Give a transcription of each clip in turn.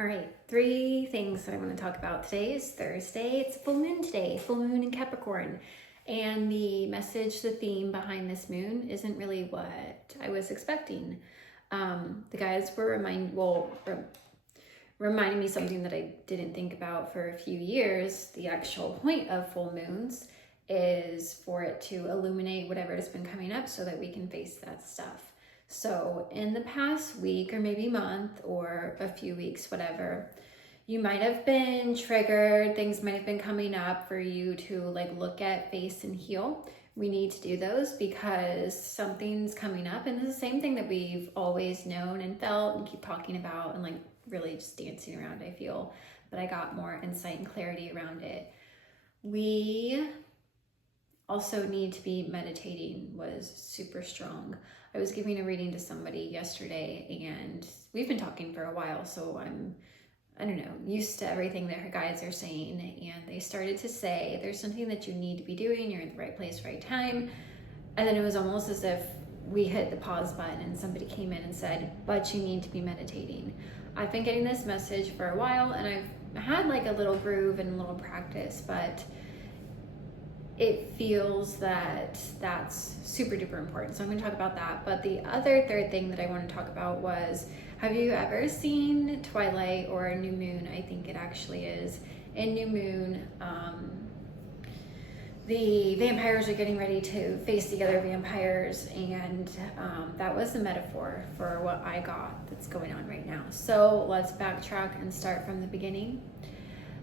All right, 3 things that I want to talk about. Today is Thursday. It's full moon today, full moon in Capricorn. And the message, the theme behind this moon isn't really what I was expecting. The guys were reminding me something that I didn't think about for a few years. The actual point of full moons is for it to illuminate whatever has been coming up so that we can face that stuff. So in the past week or maybe month or a few weeks, whatever, you might have been triggered. Things might have been coming up for you to look at, face, and heal. We need to do those because something's coming up, and it's the same thing that we've always known and felt and keep talking about and really just dancing around, I feel. But I got more insight and clarity around it. We also need to be meditating was super strong. I was giving a reading to somebody yesterday and we've been talking for a while, so I'm used to everything that her guides are saying, and they started to say there's something that you need to be doing, you're in the right place, right time. And then it was almost as if we hit the pause button and somebody came in and said, but you need to be meditating. I've been getting this message for a while and I've had a little groove and a little practice, but it feels that that's super duper important. So I'm going to talk about that. But the other third thing that I want to talk about was, have you ever seen Twilight or a new moon? I think it actually is. In new moon, the vampires are getting ready to face the other vampires, and that was the metaphor for what I got that's going on right now. So let's backtrack and start from the beginning.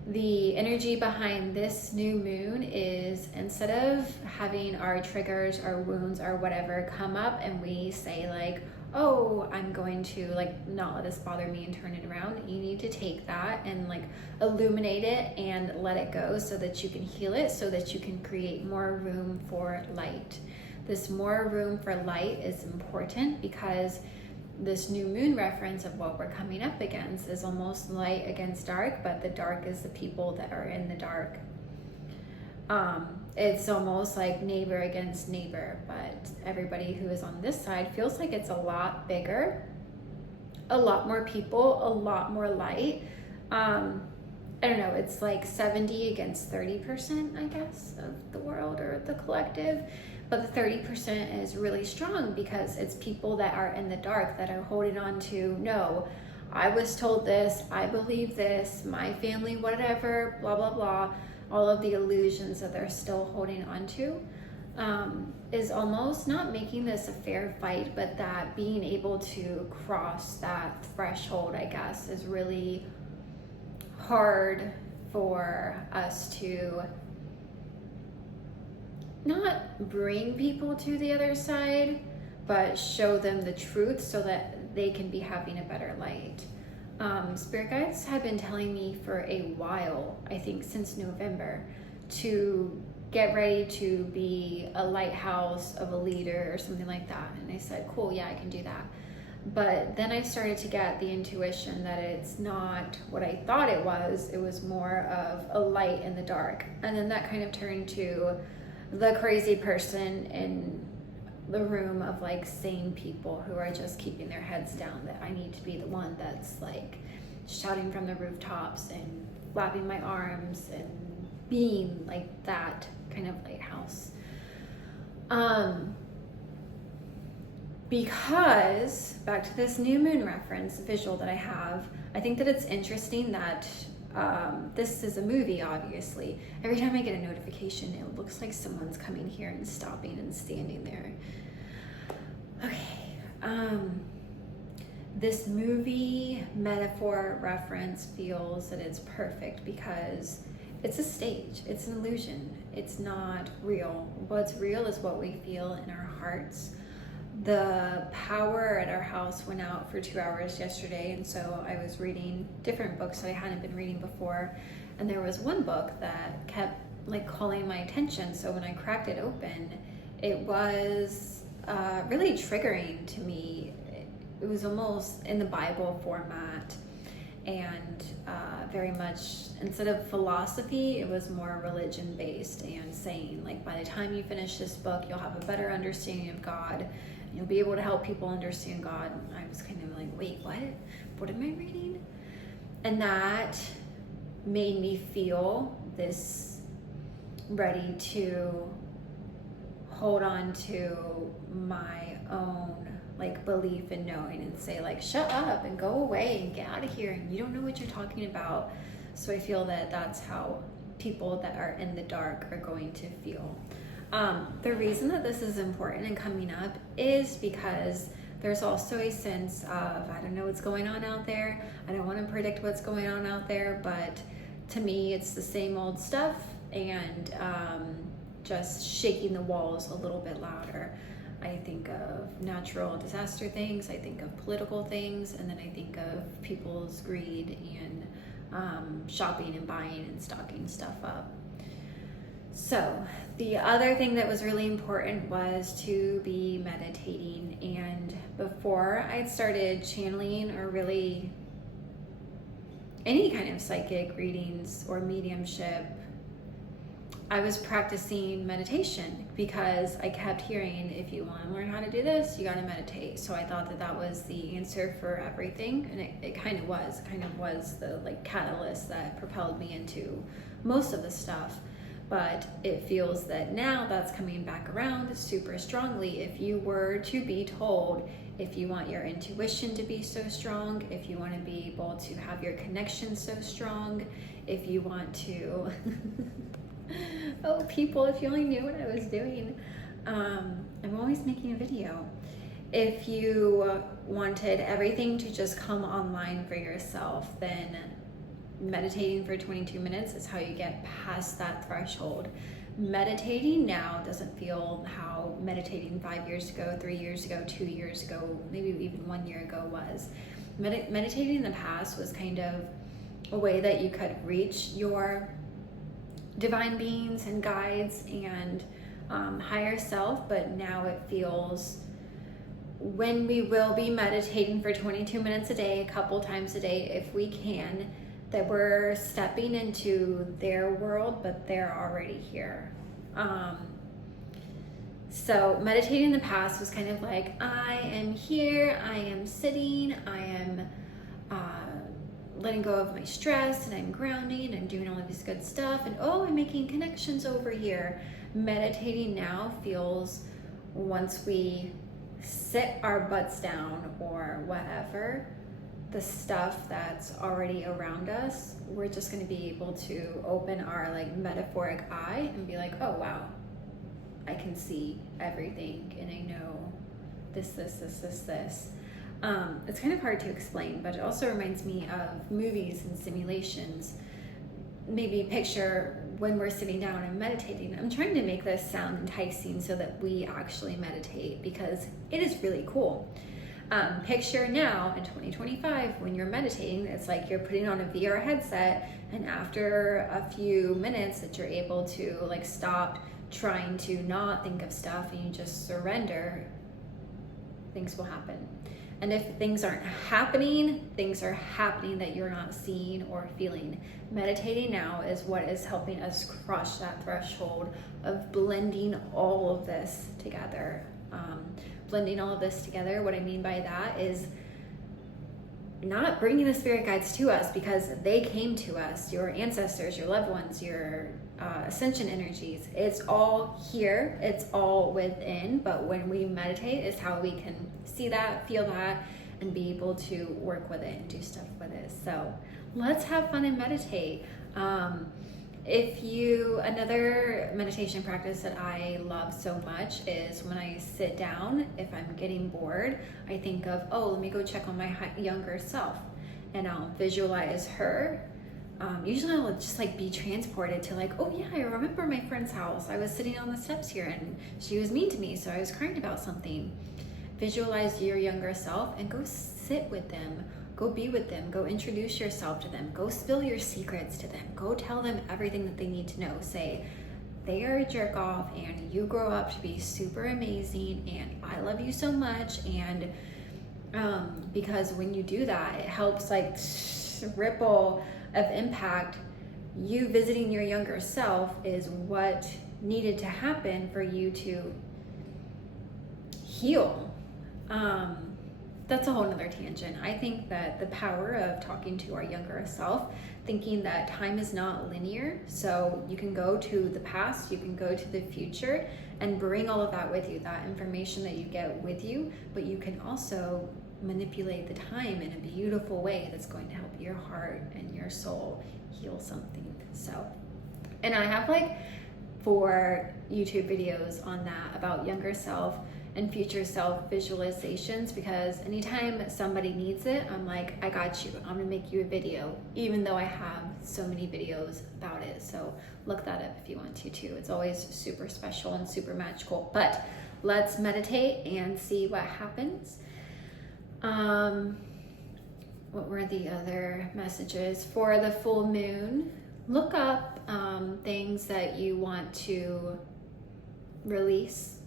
The energy behind this new moon is, instead of having our triggers, our wounds, or whatever come up and we say oh, I'm going to not let this bother me and turn it around, you need to take that and illuminate it and let it go so that you can heal it, so that you can create more room for light. This more room for light is important because this new moon reference of what we're coming up against is almost light against dark, but the dark is the people that are in the dark. It's almost like neighbor against neighbor, but everybody who is on this side feels like it's a lot bigger, a lot more people, a lot more light. I don't know, it's 70 against 30%, I guess, of the world or the collective. But the 30% is really strong because it's people that are in the dark that are holding on to, no, I was told this, I believe this, my family, whatever, blah, blah, blah. All of the illusions that they're still holding on to is almost not making this a fair fight, but that being able to cross that threshold, I guess, is really hard for us to not bring people to the other side, but show them the truth so that they can be having a better light. Spirit guides have been telling me for a while, I think since November, to get ready to be a lighthouse of a leader or something like that. And I said, cool, yeah, I can do that. But then I started to get the intuition that it's not what I thought it was more of a light in the dark. And then that kind of turned to the crazy person in the room of sane people who are just keeping their heads down, that I need to be the one that's shouting from the rooftops and flapping my arms and being that kind of lighthouse. Because back to this new moon reference visual that I have, I think that it's interesting that this is a movie, obviously. Every time I get a notification, it looks like someone's coming here and stopping and standing there. Okay. This movie metaphor reference feels that it's perfect because it's a stage. It's an illusion. It's not real. What's real is what we feel in our hearts. The power at our house went out for 2 hours yesterday, and so I was reading different books that I hadn't been reading before, and there was one book that kept calling my attention. So when I cracked it open, it was really triggering to me. It was almost in the Bible format, and very much, instead of philosophy, it was more religion based, and saying by the time you finish this book, you'll have a better understanding of God. You'll be able to help people understand God. And I was kind of wait, what am I reading? And that made me feel this ready to hold on to my own like belief and knowing and say like, shut up and go away and get out of here and you don't know what you're talking about. So I feel that that's how people that are in the dark are going to feel. The reason that this is important and coming up is because there's also a sense of, I don't know what's going on out there. I don't want to predict what's going on out there, but to me, it's the same old stuff, and just shaking the walls a little bit louder. I think of natural disaster things, I think of political things, and then I think of people's greed and shopping and buying and stocking stuff up. So the other thing that was really important was to be meditating. And before I'd started channeling or really any kind of psychic readings or mediumship, I was practicing meditation because I kept hearing, if you want to learn how to do this, you got to meditate. So I thought that that was the answer for everything. And it kind of was the like catalyst that propelled me into most of the stuff. But it feels that now that's coming back around super strongly. If you were to be told, if you want your intuition to be so strong, if you want to be able to have your connection so strong, if you want to, oh people, if you only knew what I was doing. I'm always making a video. If you wanted everything to just come online for yourself, then meditating for 22 minutes is how you get past that threshold. Meditating now doesn't feel how meditating 5 years ago, 3 years ago, 2 years ago, maybe even 1 year ago was. Meditating in the past was kind of a way that you could reach your divine beings and guides and higher self, but now it feels, when we will be meditating for 22 minutes a day, a couple times a day if we can, that we're stepping into their world, but they're already here. So meditating in the past was kind of like, I am here, I am sitting, I am letting go of my stress, and I'm grounding, and I'm doing all of this good stuff, and oh, I'm making connections over here. Meditating now feels, once we sit our butts down or whatever, the stuff that's already around us, we're just going to be able to open our like metaphoric eye and be like, oh wow, I can see everything and I know this. It's kind of hard to explain, but it also reminds me of movies and simulations. Maybe picture when we're sitting down and meditating. I'm trying to make this sound enticing so that we actually meditate, because it is really cool. Picture now in 2025 when you're meditating, it's like you're putting on a VR headset, and after a few minutes that you're able to like stop trying to not think of stuff and you just surrender, things will happen. And if things aren't happening, things are happening that you're not seeing or feeling. Meditating now is what is helping us cross that threshold of blending all of this together. Blending all of this together, what I mean by that is not bringing the spirit guides to us because they came to us, your ancestors, your loved ones, your ascension energies. It's all here, it's all within, but when we meditate is how we can see that, feel that, and be able to work with it and do stuff with it. So let's have fun and meditate. Another meditation practice that I love so much is when I sit down, if I'm getting bored, I think of, oh, let me go check on my younger self, and I'll visualize her. Usually I'll just like be transported to like, oh yeah, I remember my friend's house. I was sitting on the steps here and she was mean to me, so I was crying about something. Visualize your younger self and go sit with them. Go be with them, go introduce yourself to them, go spill your secrets to them, go tell them everything that they need to know. Say, they are a jerk off and you grow up to be super amazing and I love you so much. And because when you do that, it helps like ripple of impact. You visiting your younger self is what needed to happen for you to heal. that's a whole nother tangent. I think that the power of talking to our younger self, thinking that time is not linear, so you can go to the past, you can go to the future, and bring all of that with you, that information that you get with you, but you can also manipulate the time in a beautiful way that's going to help your heart and your soul heal something. So, and I have like 4 YouTube videos on that about younger self and future self visualizations, because anytime somebody needs it, I'm like, I got you, I'm gonna make you a video, even though I have so many videos about it. So look that up if you want to too. It's always super special and super magical. But let's meditate and see what happens. What were the other messages for the full moon? Look up things that you want to release,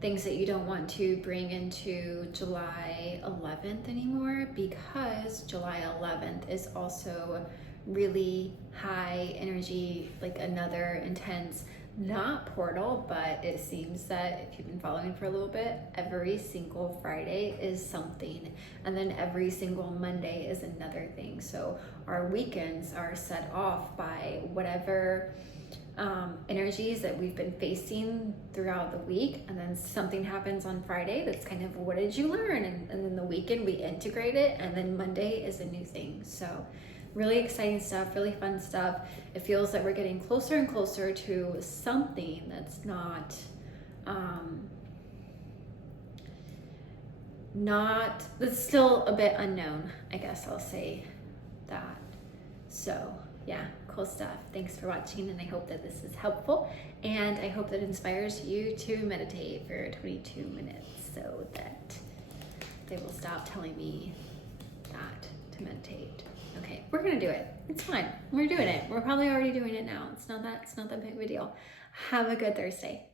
things that you don't want to bring into July 11th anymore, because July 11th is also really high energy, like another intense, not portal, but it seems that if you've been following for a little bit, every single Friday is something, and then every single Monday is another thing. So our weekends are set off by whatever energies that we've been facing throughout the week, and then something happens on Friday that's kind of, what did you learn? And then the weekend we integrate it, and then Monday is a new thing. So really exciting stuff, really fun stuff. It feels that we're getting closer and closer to something that's that's still a bit unknown, I guess I'll say that. So yeah, cool stuff. Thanks for watching, and I hope that this is helpful, and I hope that inspires you to meditate for 22 minutes so that they will stop telling me that to meditate. Okay, we're gonna do it. It's fine. We're doing it. We're probably already doing it now. It's not that big of a deal. Have a good Thursday.